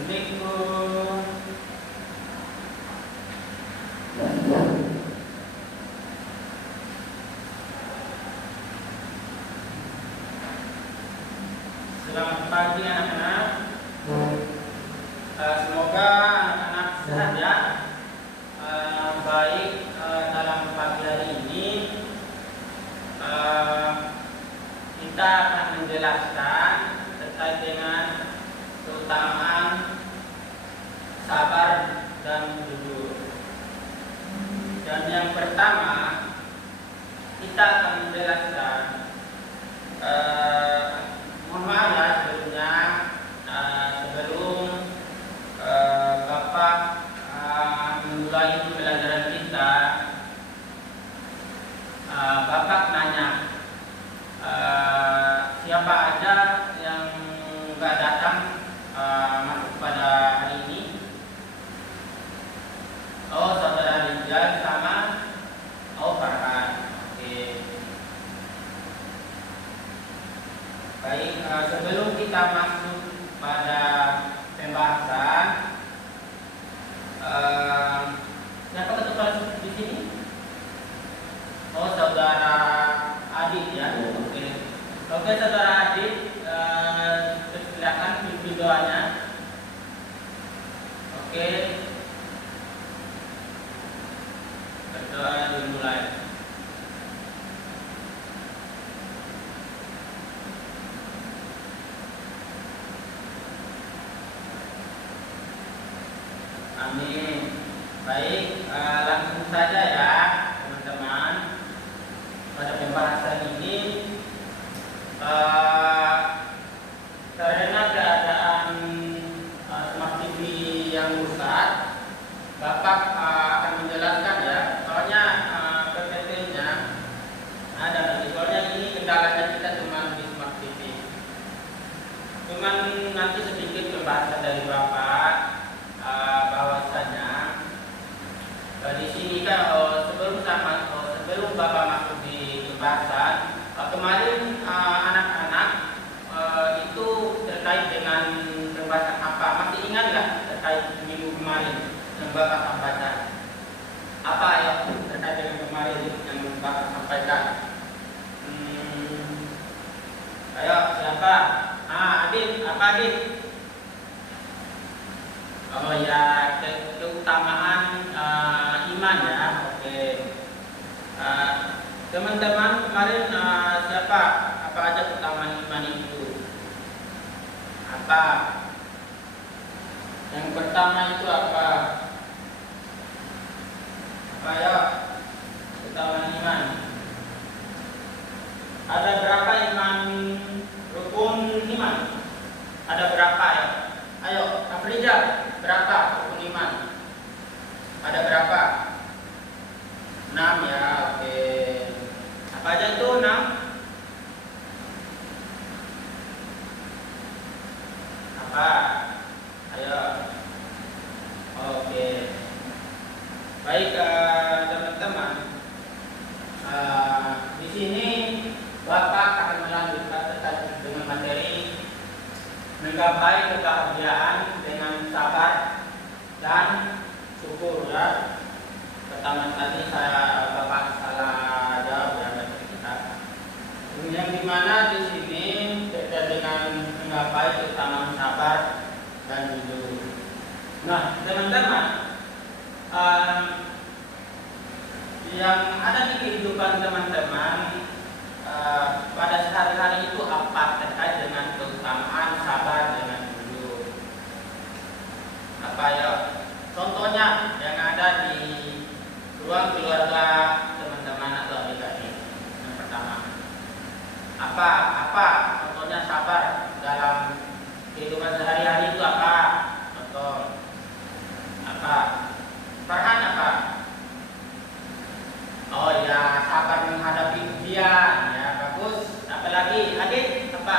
Assalamualaikum. Selamat pagi anak-anak. Semoga anak-anak sehat ya. Baik, dalam pagi hari ini kita akan menjelaskan terkait dengan keutamaan sabar dan jujur. Dan yang pertama kita akan menjelaskan, mohon maaf ya sebelumnya, sebelum Bapak memulai pelajaran kita, Bapak nanya siapa aja yang nggak datang masuk pada hari ini. Oh, saudara Rizal sama Farhan. Oke. Baik, sebelum kita masuk pada pembahasan, siapa ketua di sini? Oh, saudara Adit ya. Oke, saudara Adit, silakan pimpin doanya. Oke. Berdoa dimulai. Amin. Baik, langsung saja ya teman-teman. Pada pembahasan ini, karena keadaan smart TV yang rusak, Bapak akan menjelaskan ya. Soalnya PPT-nya ada nanti. Soalnya ini kendalanya kita cuma di smart TV. Cuman nanti sedikit pembahasan dari Bapak, bahwasanya di sini kan sebelum Bapak masuk di pembahasan, kemarin anak-anak itu terkait dengan pembahasan apa? Masih ingat nggak terkait minggu kemarin yang Bapak sampaikan? Apa ya terkait dengan kemarin yang Bapak sampaikan? Ayo siapa? Adit, apa Adit? Oh ya, keutamaan iman ya. Oke. Teman-teman kemarin siapa? Apa aja keutamaan iman itu? Apa? Yang pertama itu apa? Apa ya? Keutamaan iman. Ada berapa iman rukun iman? Ada berapa ya? Ayo, Afrizal, berapa rukun iman? Ada berapa? 6 ya, oke. Apa aja itu 6? Apa? Ayo. Oke. Baik, teman-teman. Di sini Bapak akan melanjutkan terkait dengan materi menggapai kebahagiaan dengan sabar dan syukur ya. Pertama tadi Bapak salah jawab ya materi kita. Yang dimana di sini terkait dengan menggapai keutamaan sabar dan jujur. Nah, teman-teman, yang ada di kehidupan teman-teman pada sehari-hari itu apa terkait dengan keutamaan sabar dengan jujur? Apa ya? Contohnya yang ada di ruang keluarga teman-teman atau adik-adik. Yang pertama, apa contohnya sabar dalam kehidupan sehari-hari itu apa? Contoh apa? Farhan apa? Oh ya, sabar menghadapi ujian ya, bagus. Apalagi Adit apa?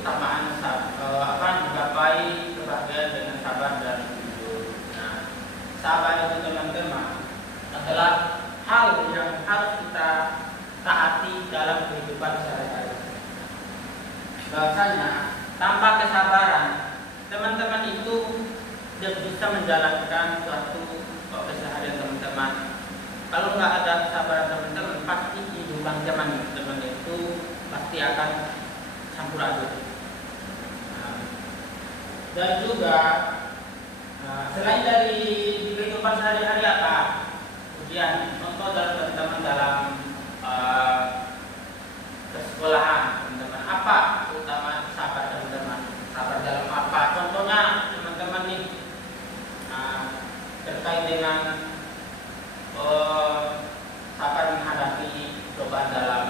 keutamaan menggapai kebahagiaan dengan sabar dan jujur. Nah, sabar itu teman-teman adalah hal yang harus kita taati dalam kehidupan sehari-hari. Bahwasanya tanpa kesabaran teman-teman itu tidak bisa menjalankan suatu keseharian teman-teman. Kalau nggak ada kesabaran teman-teman, pasti kehidupan teman-teman itu pasti akan campur aduk. Dan juga selain dari kehidupan sehari-hari apa? Kemudian contoh dalam teman-teman dalam kesekolahan teman-teman, apa terutama sabar teman-teman? Sabar dalam apa? Contohnya teman-teman nih terkait dengan sabar menghadapi cobaan dalam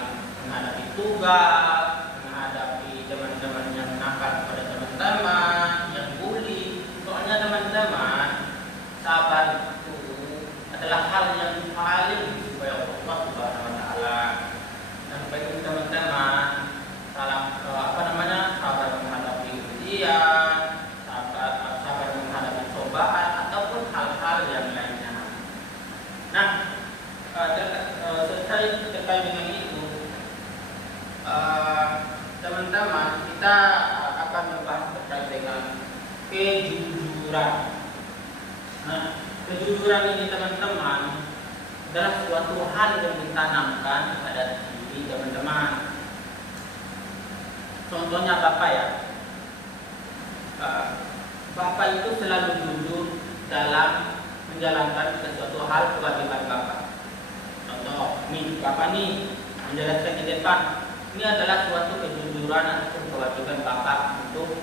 menghadapi tugas, menghadapi teman-teman yang nakal pada teman-teman, yang bully. Soalnya teman-teman, sabar itu adalah hal yang paling disukai Allah Subhanahu wa taala. Dan bagi teman-teman sabar menghadapi ujian, sabar menghadapi cobaan ataupun hal-hal yang lainnya. Nah, terkait dengan itu, teman-teman, kita akan membahas terkait dengan kejujuran. Nah, kejujuran ini teman-teman adalah suatu hal yang ditanamkan pada diri teman-teman. Contohnya Bapak ya, Bapak itu selalu jujur dalam menjalankan sesuatu hal kewajiban Bapak. Contoh, nih Bapak nih menjelaskan di depan, ini adalah suatu kejujuran atau kewajiban Bapak untuk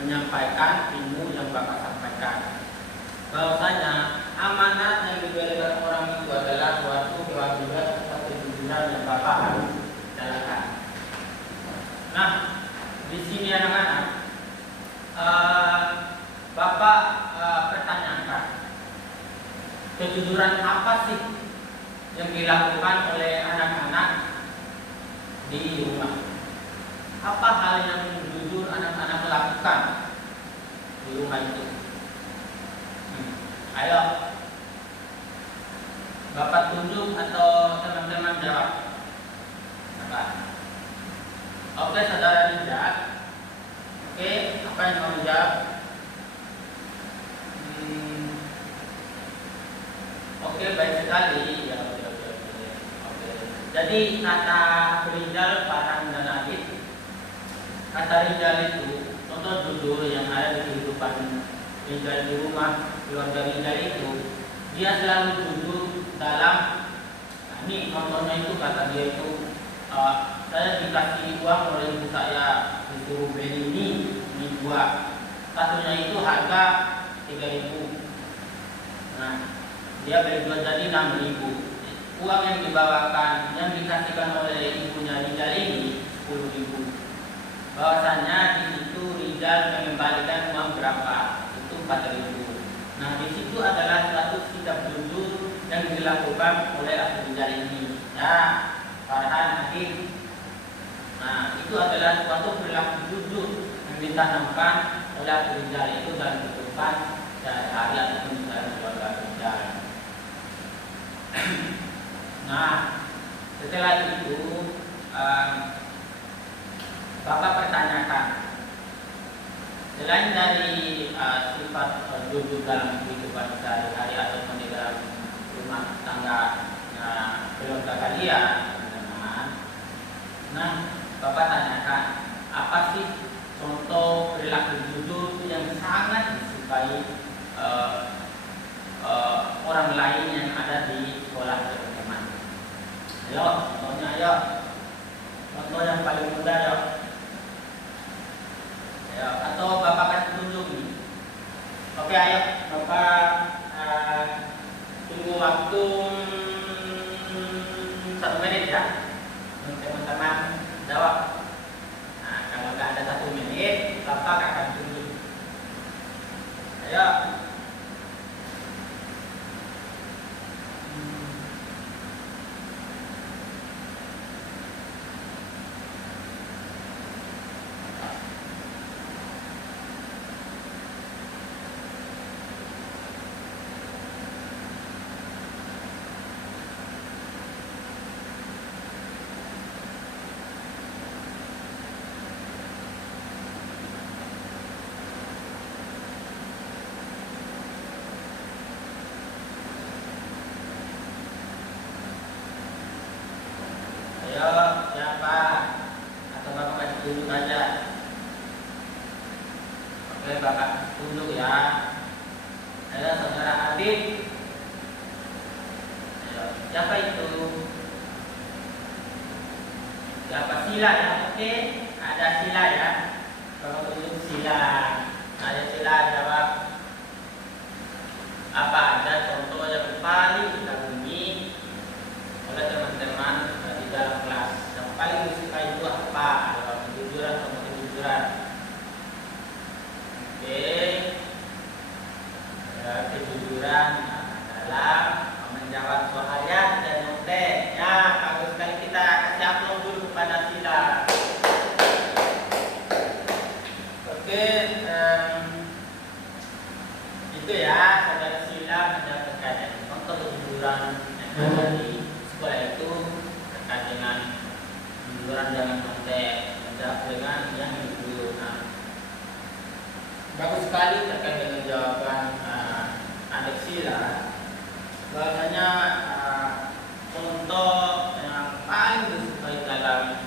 menyampaikan ilmu yang Bapak sampaikan. Bahwasanya amanat yang diberikan orang itu adalah suatu kewajiban atau kejujuran yang Bapak harus jalankan. Nah, di sini anak-anak, Bapak pertanyakan, kejujuran apa sih yang dilakukan oleh anak-anak di rumah? Apa hal yang jujur anak-anak lakukan di rumah itu? Ayo, Bapak tunjuk atau teman-teman jawab. Bapak. Oke, saudara Rizal. Oke, apa yang mau dijawab? Oke, baik sekali. Ya, oke. Jadi kata Rizal, Farhan dan Adit, kata Rizal itu contoh jujur yang ada di kehidupan Rizal di rumah, keluarga Rizal itu, dia selalu jujur dalam, ini contohnya itu kata dia itu, saya dikasih uang oleh ibu saya disuruh beli ini buah, satunya itu harga 3.000. Nah, dia beli dua jadi 6.000. Uang yang dibawakan, yang dikasihkan oleh ibunya Rizal ini 10.000. Bahwasanya di situ Rizal mengembalikan uang berapa? Itu 4.000. Nah, di situ adalah suatu sikap jujur yang dilakukan oleh Abu Rizal ini. Ya, Farhan, Adit. Nah, itu adalah suatu perilaku jujur yang ditanamkan oleh Abu Rizal itu dalam kehidupan sehari-hari ataupun dalam keluarga Rizal. Nah, setelah itu Bapak pertanyakan, selain dari sifat jujur dalam kehidupan sehari-hari ataupun di dalam rumah tangga keluarga kalian, teman-teman. Nah, Bapak tanyakan, apa sih contoh perilaku jujur yang sangat disukai orang lain yang ada di sekolah teman-teman? Ayo, contohnya ayo. Contoh yang paling mudah ayo. Ayo, atau Bapak kasih tunjuk nih. Oke, ayo Bapak tunggu waktu 1 menit ya. Teman-teman jawab. Nah, kalau nggak ada 1 menit, Bapak akan tunjuk. Ayo. Ayo, siapa? Atau Bapak kasih tunjuk aja? Oke, Bapak tunjuk ya. Ayo, saudara Adit. Ayo, siapa itu? Siapa? Sila ya? Oke, ada Sila ya. Bapak tunjuk Sila. Ada Sila jawab. Apa ada contoh yang paling dikagumi oleh teman-teman di dalam kelas? Yang paling disukai itu apa? Dalam kejujuran atau kejujuran? Oke, kejujuran dalam menjawab soalnya dan nyontek. Ya, bagus sekali, kita kasih aplaus dulu kepada Sila. Oke, itu ya, saudara Sila menjawab terkait dengan contoh kejujuran yang ada di sekolah itu terkait dengan kejujuran jangan nyontek, menjawab dengan yang jujur. Nah, bagus sekali terkait dengan jawaban adik Sila. Bahwasanya contoh yang paling disukai dalam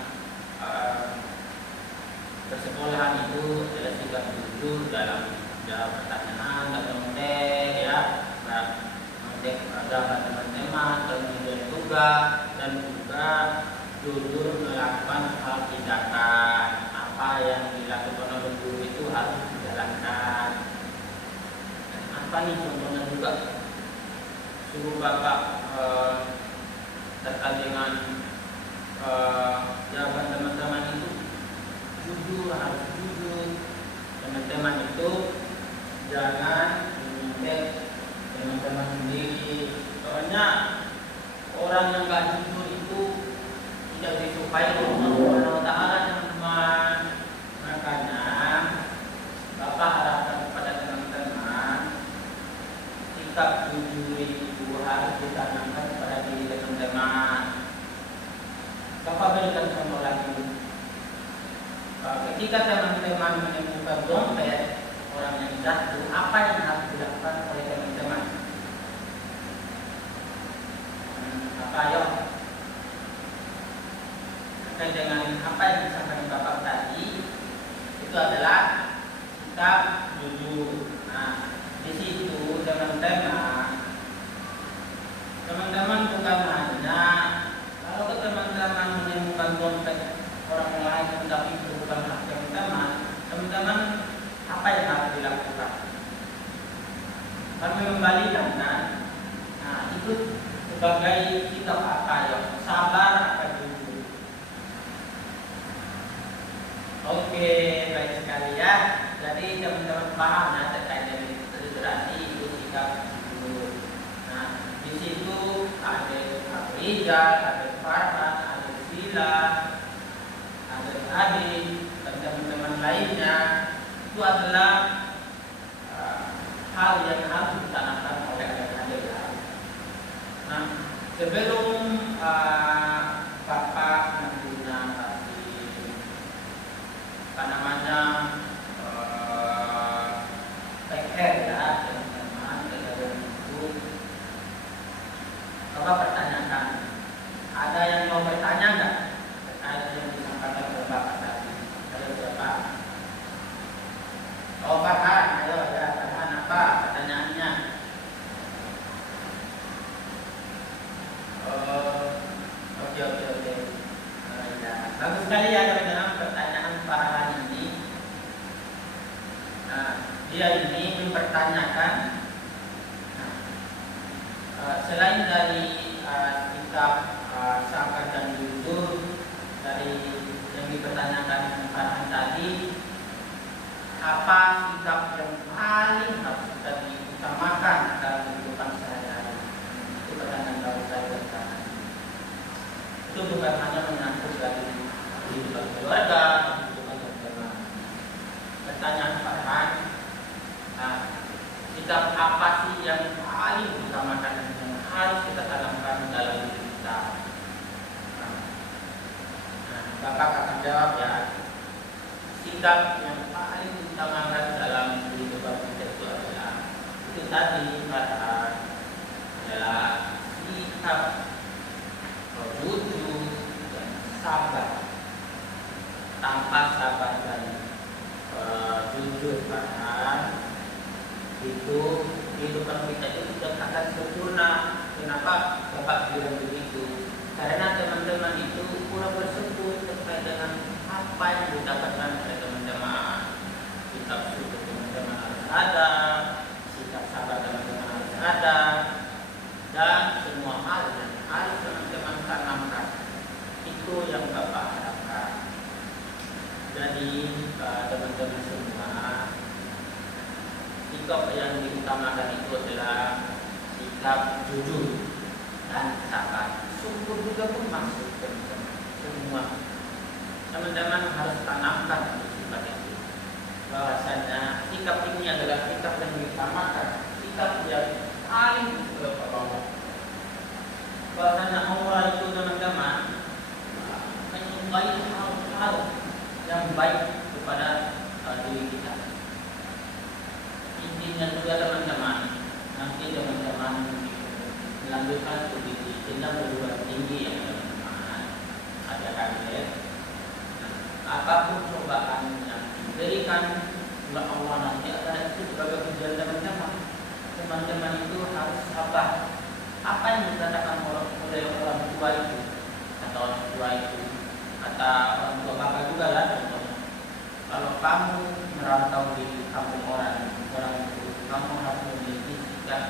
persekolahan itu adalah sikap jujur dalam jawab pertanyaan, dan nyontek ya, nyontek kepada teman-teman, kemudian tugas, dan juga jujur melakukan hal tindakan apa yang dilakukan oleh guru itu harus dijalankan. Dan apa nih contohnya juga? Suruh Bapak terkait dengan jawaban teman-teman itu jujur, harus jujur. Teman-teman itu jangan menyontek teman-teman sendiri. Soalnya orang yang gak jujur itu tidak disukai oleh Allah Subhanahu wa Ta'ala, teman-teman. Makanya Bapak harapkan kepada teman-teman sikap jujur itu harus ditanamkan kepada diri teman-teman. Bapak berikan contoh lagi. Ketika teman-teman menemukan dompet orang yang jatuh, apa yang harus dilakukan oleh teman-teman? Apa ayo? Terkait dengan apa yang disampaikan Bapak tadi, itu adalah sikap jujur. Nah, di situ teman-teman bukan hanya kalau teman-teman menemukan dompet orang lain tetapi itu bukan hak teman-teman, apa yang harus dilakukan? Kami membalikan kan? Nah, itu sebagai sikap apa ya? Sabar apa jujur? Oke, baik sekali ya. Jadi teman-teman paham ya terkait dengan literasi itu sikap jujur. Nah, di situ ada Rizal, ada Farhan, ada Sila, ada Adi, dan teman-teman lainnya. Itu adalah hal yang harus ditanamkan oleh adik-adik. Nah, sebelum Bapak nantinya kasih PR ya teman-teman kegiatan itu, Bapak pertanyakan, ada yang mau bertanya nggak terkait yang disampaikan oleh Bapak tadi? Ayo Bapak. Oh Farhan, ayo ya Farhan, apa pertanyaannya? Oke. Ya. Bagus sekali ya dalam pertanyaan Farhan ini. Nah, dia ini mempertanyakan selain dari sikap sabar dan jujur dari yang dipertanyakan Farhan tadi, apa sikap yang paling harus kita diutamakan dalam kehidupan sehari-hari? Itu pertanyaan baru saya bertanya. Itu bukan hanya menyangkut dari kehidupan keluarga, kehidupan teman. Pertanyaan Farhan, sikap apa sih yang paling diutamakan dan yang harus kita tanamkan dalam diri kita? Bapak akan jawab ya. Sikap yang paling diutamakan dalam kehidupan kita itu adalah itu tadi adalah sikap jujur dan sabar. Tanpa sabar dan jujur pada itu kehidupan kita itu tidak akan sempurna. Kenapa Bapak bilang begitu? Karena teman-teman itu kurang bersebut terkait dengan apa yang didapatkan oleh teman-teman. Sikap syukur teman-teman harus ada, sikap sabar teman-teman harus ada, dan semua hal yang harus teman-teman tanamkan. Itu yang Bapak harapkan. Jadi teman-teman semua, sikap yang diutamakan itu adalah sikap jujur dan sabar. Syukur juga pun masuk teman-teman. Semua teman-teman harus tanamkan sifat itu. Bahwasanya sikap ini adalah sikap yang diutamakan, sikap yang paling disebut Allah. Bahwasanya Allah itu teman-teman menyukai hal-hal yang baik kepada diri kita. Intinya juga teman-teman, nanti teman-teman melanjutkan studi jenjang perguruan tinggi ya teman-teman, ada kaget. Apapun cobaan yang diberikan oleh Allah nanti akan itu sebagai ujian teman-teman. Teman-teman itu harus sabar. Apa yang dikatakan oleh orang tua itu, atau orang tua itu, kata orang tua bapak juga lah contohnya. Kalau kamu merantau di kampung orang itu, kamu harus memiliki sikap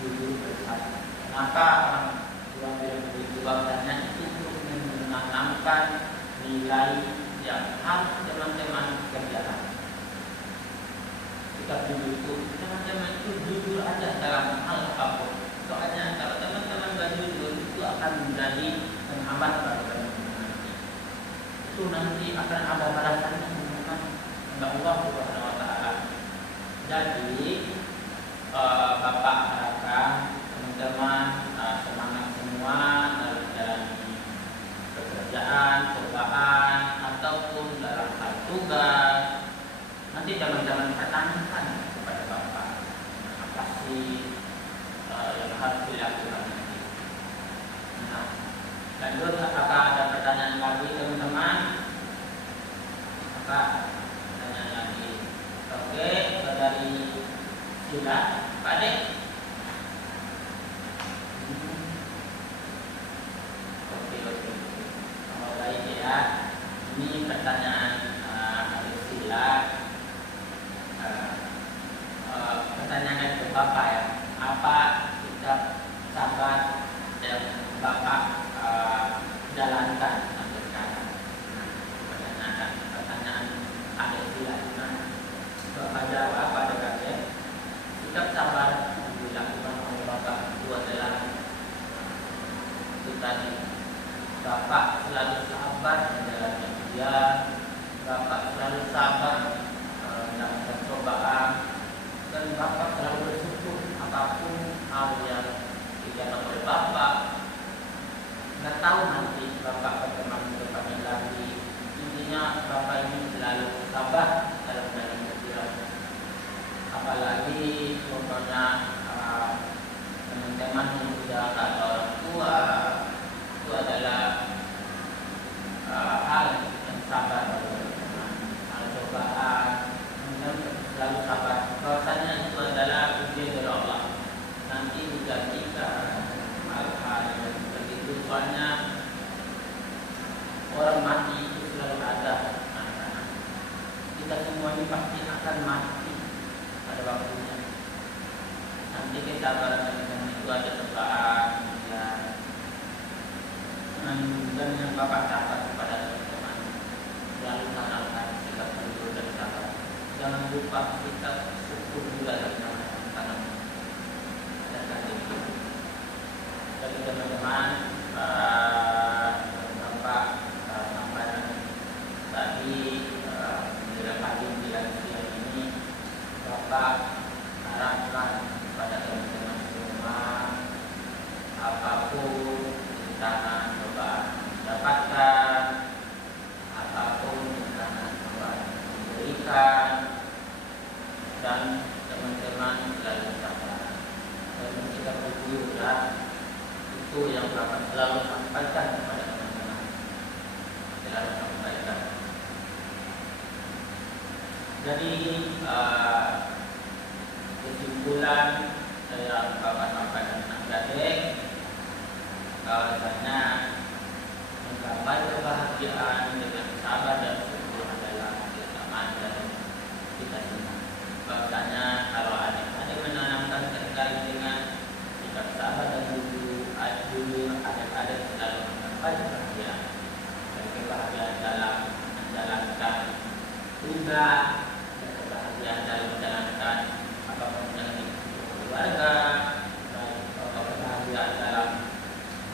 jujur bersabar. Maka orang tua bilang begitu, bahwasanya itu untuk menanamkan nilai yang harus teman-teman kerjakan. Sikap jujur itu, teman-teman itu jujur aja dalam hal apapun. Soalnya kalau teman-teman gak jujur itu akan menjadi menghambat pada teman-teman nanti. Itu nanti akan ada balasannya teman-teman. Allah Subhanahu wa Ta'ala. Jadi Bapak harapkan teman-teman semangat semua dalam menjalani pekerjaan, cobaan ataupun dalam hal tugas. Nanti teman-teman pertanyakan kepada Bapak apa sih yang harus dilakukan nanti. Nah, lanjut, apakah ada pertanyaan lagi teman-teman? Apa pertanyaan lagi? Oke, dari Sila, Pak Dek. Oke. Baik ya. Ini pertanyaan dari Sila. Pertanyaan ke Bapak ya. Apa sikap sabar yang Bapak jalankan sampai sekarang? Pertanyaan ada Sila. Bapak jawab pada kakek. Sikap sabar yang dilakukan oleh Bapak itu adalah itu tadi. Bapak selalu sabar menjalani ujian. Bapak selalu sabar dalam percobaan. Dan Bapak selalu bersyukur apapun hal yang dijalankan oleh Bapak. Nggak tahu nanti Bapak bagaimana depannya lagi. Intinya Bapak ini selalu sabar dalam menjalani ujian. Apalagi contohnya teman-teman yang sudah kata orang tua, itu adalah hal yang sabar teman-teman. Hal cobaan, selalu sabar. Bahwasanya itu adalah ujian dari Allah. Nanti digantikan hal-hal yang seperti itu. Soalnya orang mati itu selalu ada. Kita semua ini pasti akan mati pada waktunya. Nanti kesabaran teman-teman itu ada cobaan, dan yang Bapak sabar kepada teman-teman selalu tanamkan sikap jujur dan sabar. Jangan lupa sikap syukur juga dari tanam. Jadi teman-teman, Bapak sampaikan tadi menjelang pagi menjelang siang ini, Bapak harapkan kepada teman-teman semua apapun rintangan cobaan dapatkan, apapun rintangan cobaan diberikan, dan teman-teman selalu sabar dan kita jujur ya. Itu yang Bapak selalu sampaikan kepada teman-teman. dalam kebaikan. Jadi kesimpulan saya bapak-bapak dan adik-adik, bahwasanya menggapai kebahagiaan dengan sabar dan syukur adalah kesamaan dan kita semua. Bahwasanya kalau adik-adik menanamkan terkait dengan sikap sabar dan jujur, adik-adik selalu menggapai kebahagiaan. Dan kebahagiaan dalam menjalankan tugas, dan kebahagiaan dalam menjalankan apapun yang dibutuhkan keluarga, dan kebahagiaan dalam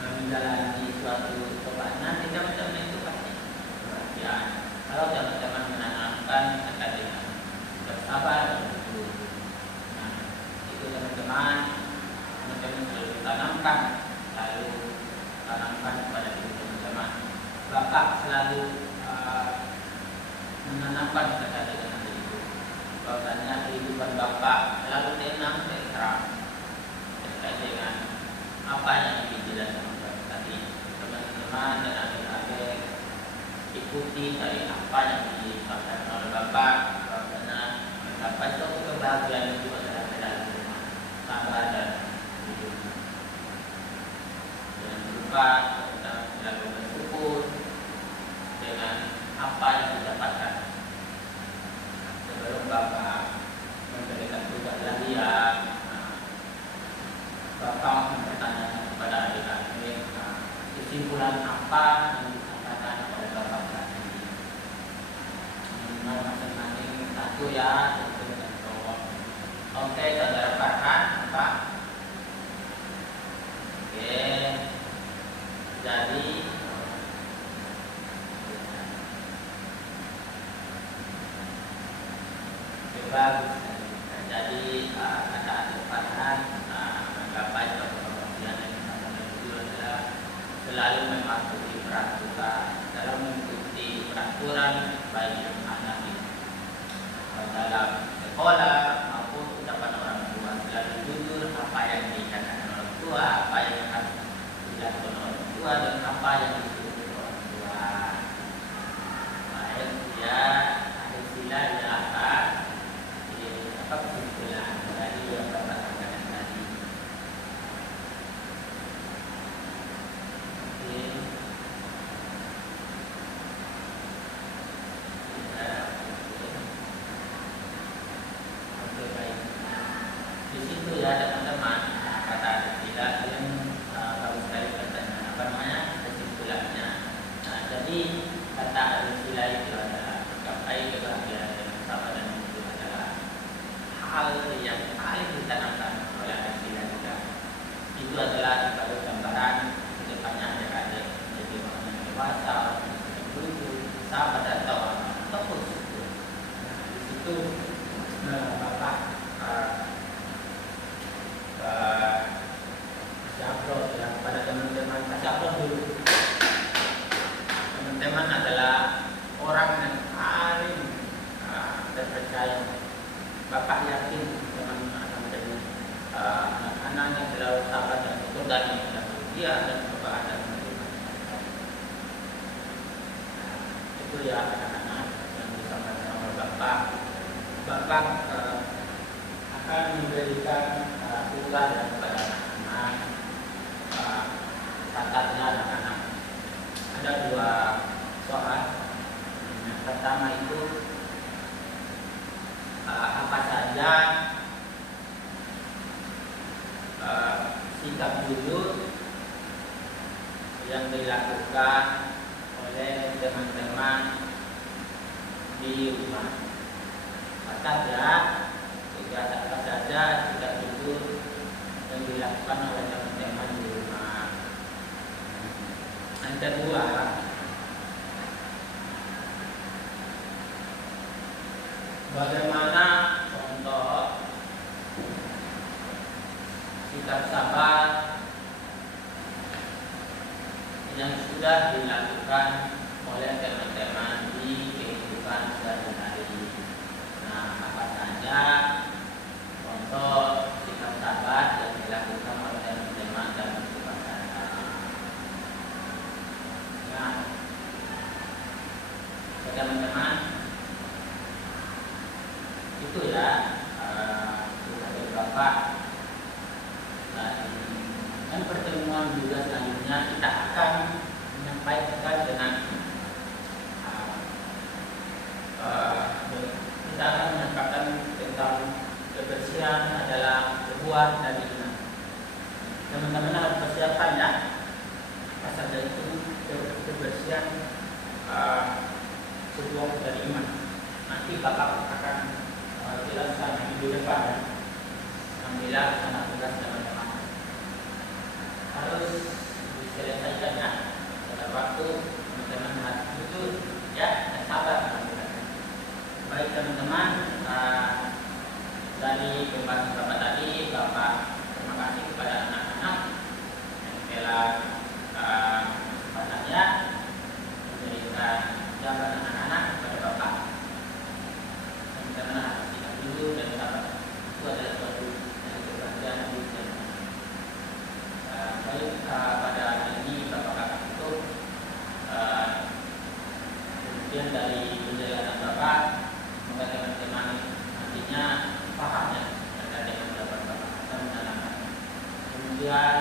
menjalani suatu kebaikan, teman-teman itu pasti kebahagiaan. Kalau teman-teman menanamkan terkait dengan bersabar dan jujur, nah itu teman-teman selalu tanamkan kepada diri teman-teman. Bapak selalu menanamkan terkait dengan hal itu, bahwasanya kehidupan bapak selalu tenang, tentram terkait dengan apa yang dijelaskan tadi. Teman-teman dan adik-adik ikuti dari apa yang disampaikan oleh bapak, bahwasanya mencapai suatu kebahagiaan itu adalah dalam sabar dan jujur. Jangan lupa kita selalu bersyukur dengan apa yang didapatkan. Sebelum bapak memberikan tugas lahiriah, bapak bertanya kepada adik-adik kesimpulan apa yang disampaikan oleh bapak tadi. Masing-masing satu ya, tentu dan jawab. Oke, saudara Farhan, Pak. Oke, jadi bagus. Jadi kata adik Farhan, menggapai kebahagiaan yang disampaikan itu adalah selalu mematuhi peraturan, dalam mengikuti peraturan baik yang ada di dalam sekolah maupun ucapan orang tua, selalu jujur apa yang dikatakan orang tua, apa yang harus dilakukan orang tua, dan apa yang disuruh orang tua. Baik ya, ada sila ya apa kesimpulan dari yang bapak sampaikan tadi. Oke, baik. Di situ ya teman-teman, kata sila yang bagus sekali katanya, apa namanya, kesimpulannya. Nah, jadi kata sila itu adalah menggapai kebahagiaan dengan sabar dan jujur adalah hal yang paling ditanamkan oleh sila juga. Itu adalah sebagai gambaran kedepannya adik-adik menjadi orang yang dewasa, yang jujur, sabar dan tawakal ataupun syukur. Nah, di situ bapak Syafron ya, pada teman-teman Syafron dulu. Teman-teman adalah orang yang paling terpercaya. Bapak yakin teman-teman akan menjadi anak-anak yang selalu sabar dan syukur dan yang bahagia dan kebahagiaan. Itu ya anak-anak yang disampaikan oleh bapak. Bapak akan memberikan tugas kepada anak-anak. Catatnya anak-anak ada 2 soal. Yang pertama itu apa saja sikap jujur yang dilakukan oleh teman-teman di rumah. Apa saja sikap jujur yang dilakukan oleh teman-teman di rumah. Yang kedua, bagaimana contoh sikap sabar yang sudah dilakukan oleh teman-teman di kehidupan sehari-hari. Nah, apa saja contoh sikap sabar yang dilakukan oleh teman-teman dalam kehidupan sehari-hari. Nah, teman-teman itu ya dari Bapak. Dan pertemuan juga selanjutnya kita akan menyampaikan dengan kita akan menyampaikan tentang kebersihan adalah sebuah dari iman. Teman-teman harus persiapkan ya. Pasal itu kebersihan sebuah dari iman. Nanti Bapak akan jelaskan minggu depan ya. Alhamdulillah sangat tugas teman-teman. Harus diselesaikan ya. Pada waktu teman-teman harus jujur ya dan sabar. Baik teman-teman, dari pembahasan Bapak tadi, Bapak terima kasih kepada anak-anak yang telah kesempatannya memberikan jawaban anak-anak kepada Bapak. Teman-teman harus tidak dulu dan sabar. Itu adalah suatu dari kebahagiaan hidup teman-teman. Baik pada hari ini Bapak akan tutup. Kemudian dari penjelasan Bapak, semoga teman-teman nantinya paham ya terkait dengan pendapat Bapak dan menanamkan. Kemudian